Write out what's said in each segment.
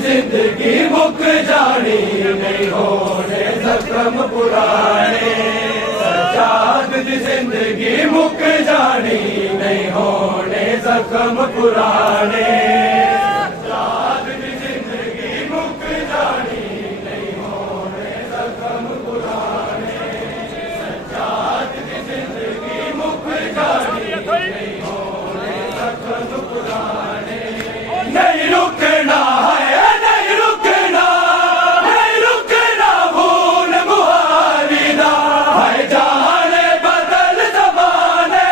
जिंदगी मुक जानी नहीं होने जख्म पुराने। सजाद दी जिंदगी मुक जानी नहीं होने जख्म पुराने। सजाद दी जिंदगी मुक जानी नहीं होने जख्म पुराने। सजाद दी जिंदगी मुक जानी नहीं होने जख्म पुराने। नहीं रुकना है नहीं रुकना, नहीं रुकना भूल मुहारिदा है जाने बदल जमाने।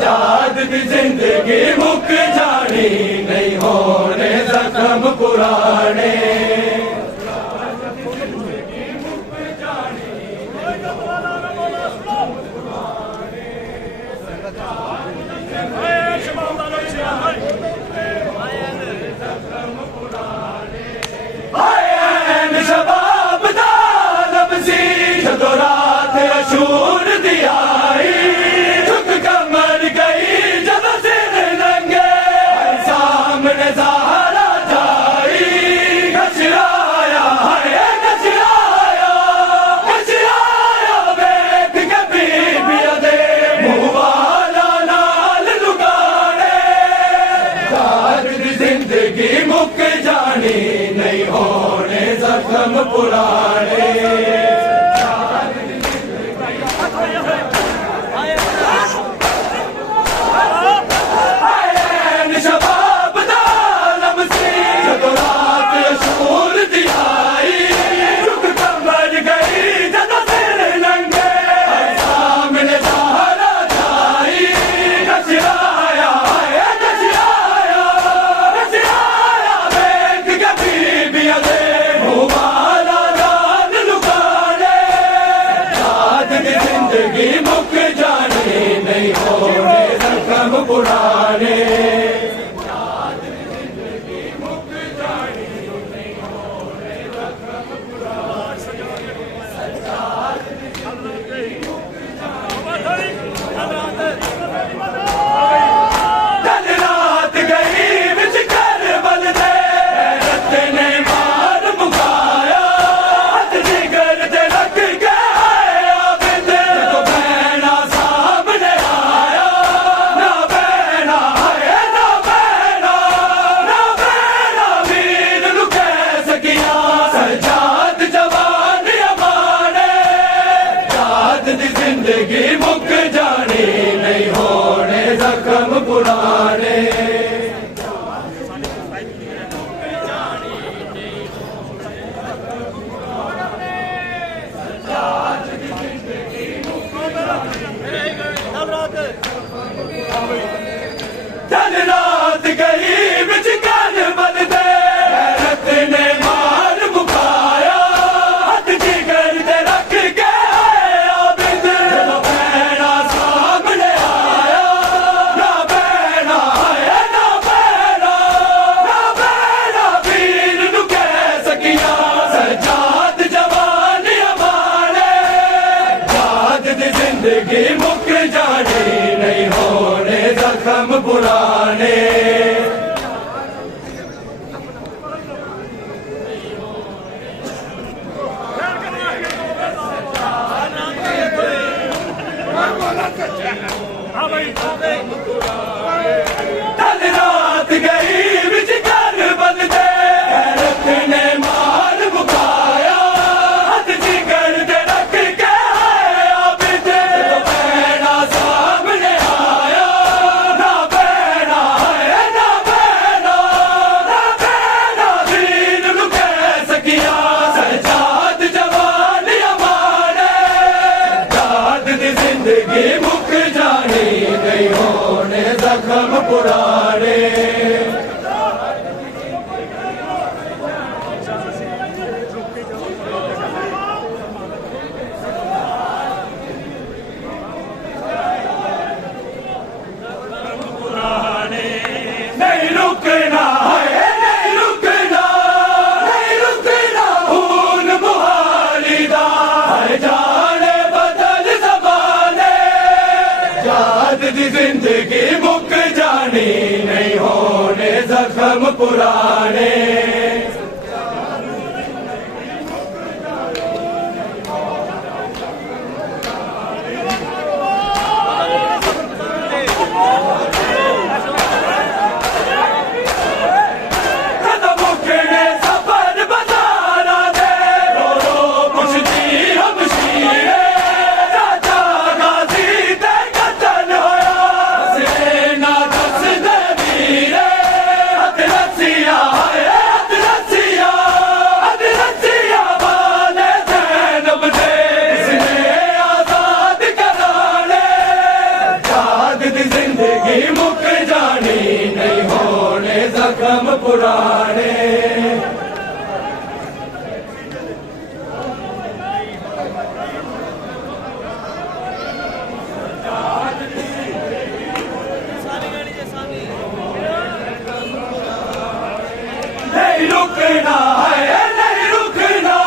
जाद दी जिंदगी मुक जानी नहीं होने जख्म पुराने। शबाब दालब सी जो रात अशूर दियाई, झुक कमर गई जब सिर नंगे सामने ज़हरा जाई। घचराया है घचराया घचराया बेख के बीबिया दे मुँह वाला नाल लुगाड़े। जाद दी जिंदगी मुक जानी नहीं होने जख्म पुराने। शबाब दालब सी जो रात अशूर दियाई, झुक कमर गई जब सिर नंगे सामने ज़हरा जाई। घचराया है घचराया घचराया बेख के बीबिया दे मुँह वाला नाल लुगाड़े। जख्म पुराने। जख्म पुराने। नहीं रुकना है, नहीं रुकना,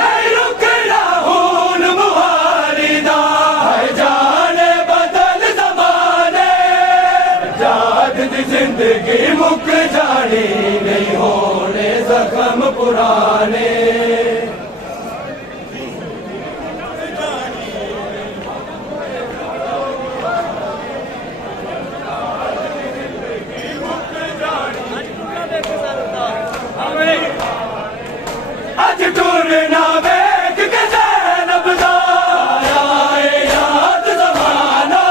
नहीं रुकना, खून मुहारिदा है, जाने बदल ज़माने। जाद दी जिंदगी मुक जानी, नहीं होने जख्म पुराने। आज टूरना वेख के ज़ैनब दा आए याद ज़माना,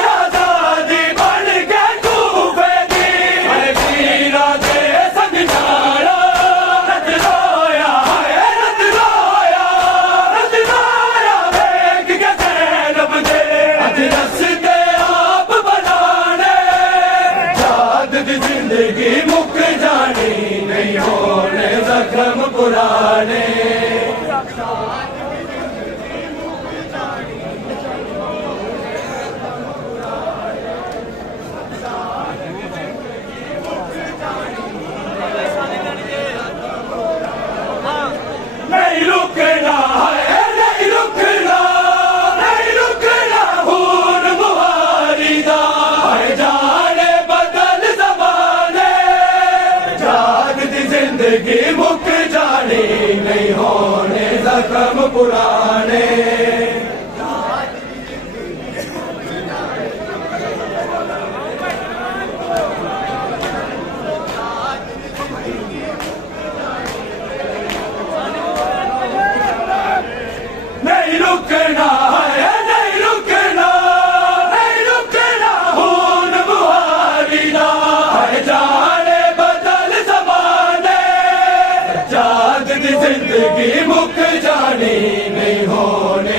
शहज़ादी बन के कूफे दी वीरा दे संग जाना। रत रोया है, रत रोया, रत रोया वेख के ज़ैनब दे अज रस्ते आप बनाने। जाद दी जिंदगी मुक जानी, नहीं होने जख्म पुराने। नहीं रुकना है, नहीं रुकना, नहीं रुकना, खून मुहारिदा है, जाने बदल ज़माने। जाद दी जिंदगी मुक जानी, नहीं होने जख्म पुराने। नहीं रुकना है, नहीं रुकना, नहीं रुकना, खून मुहारिदा है, जाने बदल ज़माने। जाद दी जिंदगी मुक जानी, नहीं होने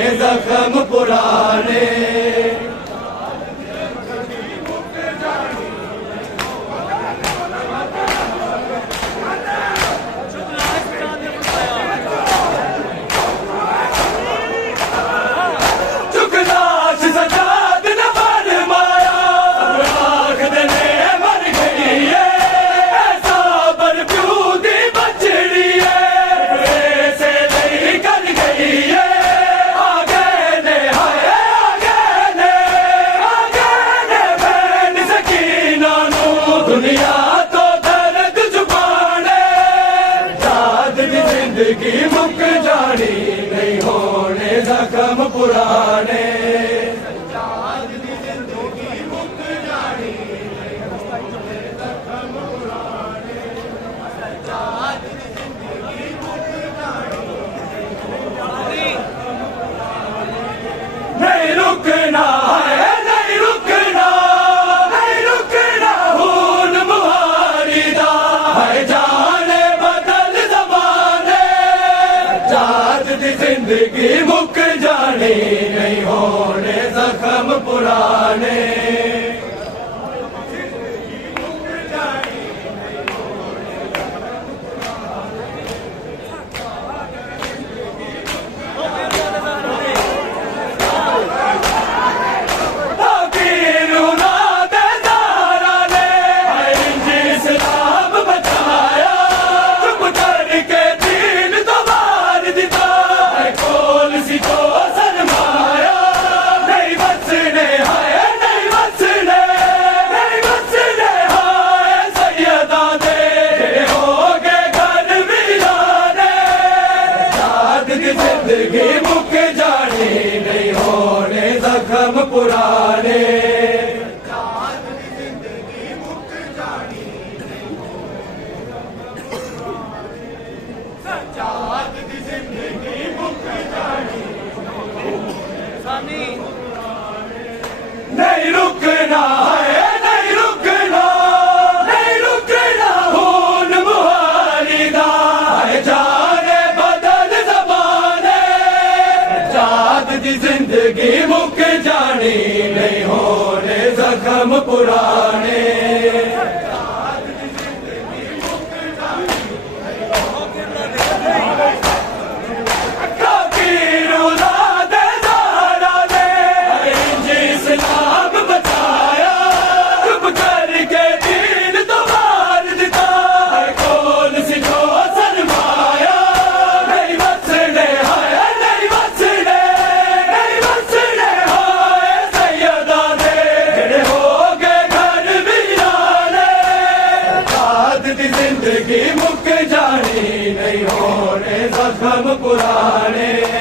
नहीं रुकना है, नहीं रुकना, नहीं रुकना, खून मुहारी दा है जाने बदल ज़माने, जाद दी जिंदगी मुक जानी, नहीं होने जख्म पुराने। जिंदगी मुक जानी, नहीं होने जख्म पुराने।